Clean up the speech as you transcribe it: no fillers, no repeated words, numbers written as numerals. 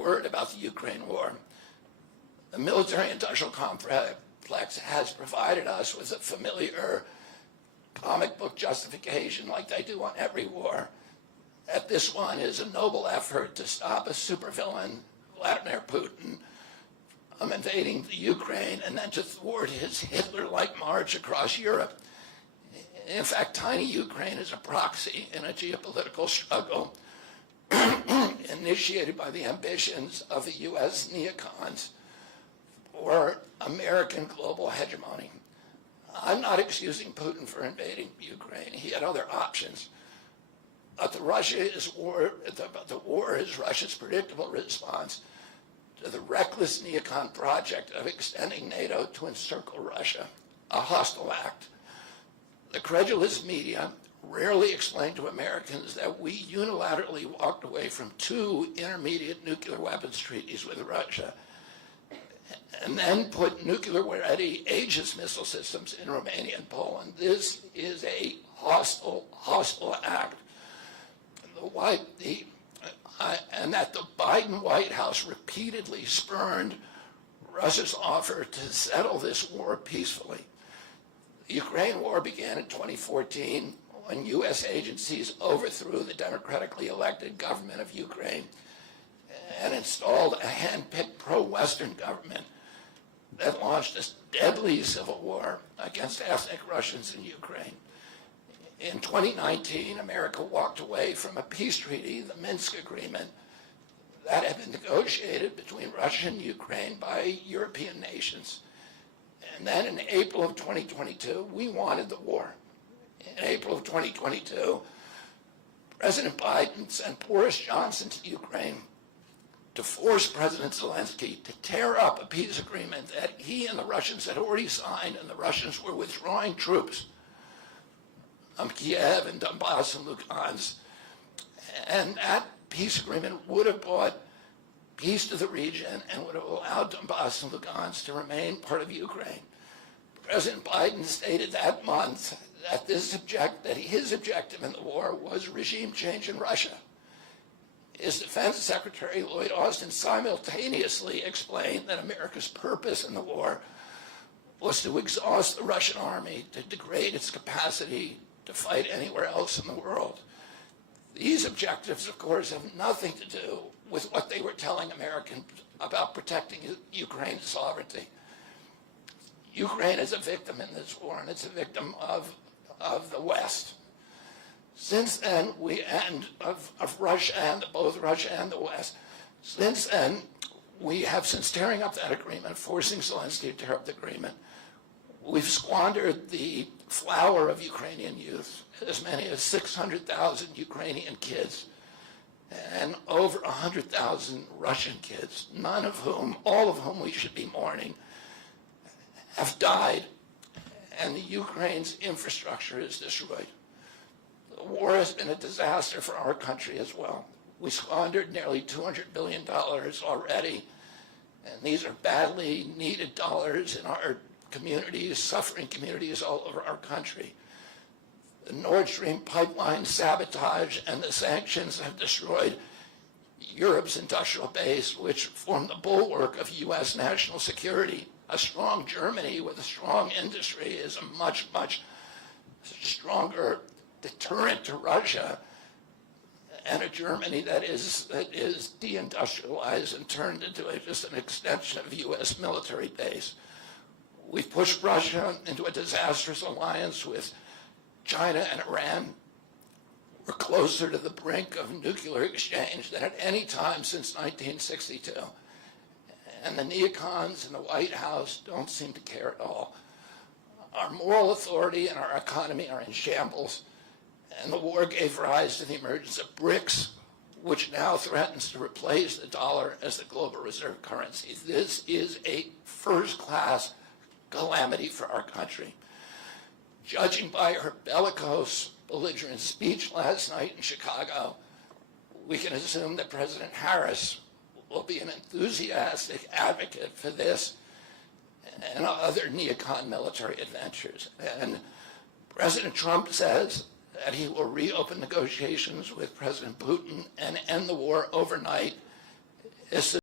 word about the Ukraine war. The military-industrial complex has provided us with a familiar comic book justification, like they do on every war, that this one is a noble effort to stop a supervillain, Vladimir Putin, from invading the Ukraine and then to thwart his Hitler-like march across Europe. In fact, tiny Ukraine is a proxy in a geopolitical struggle initiated by the ambitions of the U.S. neocons for American global hegemony. I'm not excusing Putin for invading Ukraine. He had other options. But the war is Russia's predictable response to the reckless neocon project of extending NATO to encircle Russia, a hostile act. The credulous media rarely explain to Americans that we unilaterally walked away from 2 intermediate nuclear weapons treaties with Russia and then put nuclear-ready Aegis missile systems in Romania and Poland. This is a hostile act. And that the Biden White House repeatedly spurned Russia's offer to settle this war peacefully. The Ukraine war began in 2014 when U.S. agencies overthrew the democratically elected government of Ukraine and installed a hand-picked pro-Western government that launched a deadly civil war against ethnic Russians in Ukraine. In 2019, America walked away from a peace treaty, the Minsk agreement, that had been negotiated between Russia and Ukraine by European nations. And then in April of 2022, we wanted the war. In April of 2022, President Biden sent Boris Johnson to Ukraine to force President Zelensky to tear up a peace agreement that he and the Russians had already signed, and the Russians were withdrawing troops from Kiev and Donbass and Lugansk. And that peace agreement would have brought peace to the region and would have allowed Donbass and Lugansk to remain part of Ukraine. President Biden stated that month that his objective in the war was regime change in Russia. His Defense Secretary, Lloyd, simultaneously explained that America's purpose in the war was to exhaust the Russian army, to degrade its capacity to fight anywhere else in the world. These objectives, of course, have nothing to do with what they were telling Americans about protecting Ukraine's sovereignty. Ukraine is a victim in this war, and it's a victim of the West. Since then, of Russia and both Russia and the West, since then, we have, since tearing up that agreement, forcing Zelensky to tear up the agreement, we've squandered the flower of Ukrainian youth, as many as 600,000 Ukrainian kids, and over 100,000 Russian kids, all of whom we should be mourning, have died, and the Ukraine's infrastructure is destroyed. The war has been a disaster for our country as well. We squandered nearly $200 billion already, and these are badly needed dollars in our communities, suffering communities all over our country. The Nord Stream pipeline sabotage and the sanctions have destroyed Europe's industrial base, which formed the bulwark of U.S. national security. A strong Germany with a strong industry is a much, much stronger deterrent to Russia, and a Germany that is deindustrialized and turned into just an extension of U.S. military base. We've pushed Russia into a disastrous alliance with China and Iran. We're closer to the brink of nuclear exchange than at any time since 1962. And the neocons in the White House don't seem to care at all. Our moral authority and our economy are in shambles, and the war gave rise to the emergence of BRICS, which now threatens to replace the dollar as the global reserve currency. This is a first-class calamity for our country. Judging by her bellicose, belligerent speech last night in Chicago, we can assume that President Harris will be an enthusiastic advocate for this and other neocon military adventures. And President Trump says that he will reopen negotiations with President Putin and end the war overnight is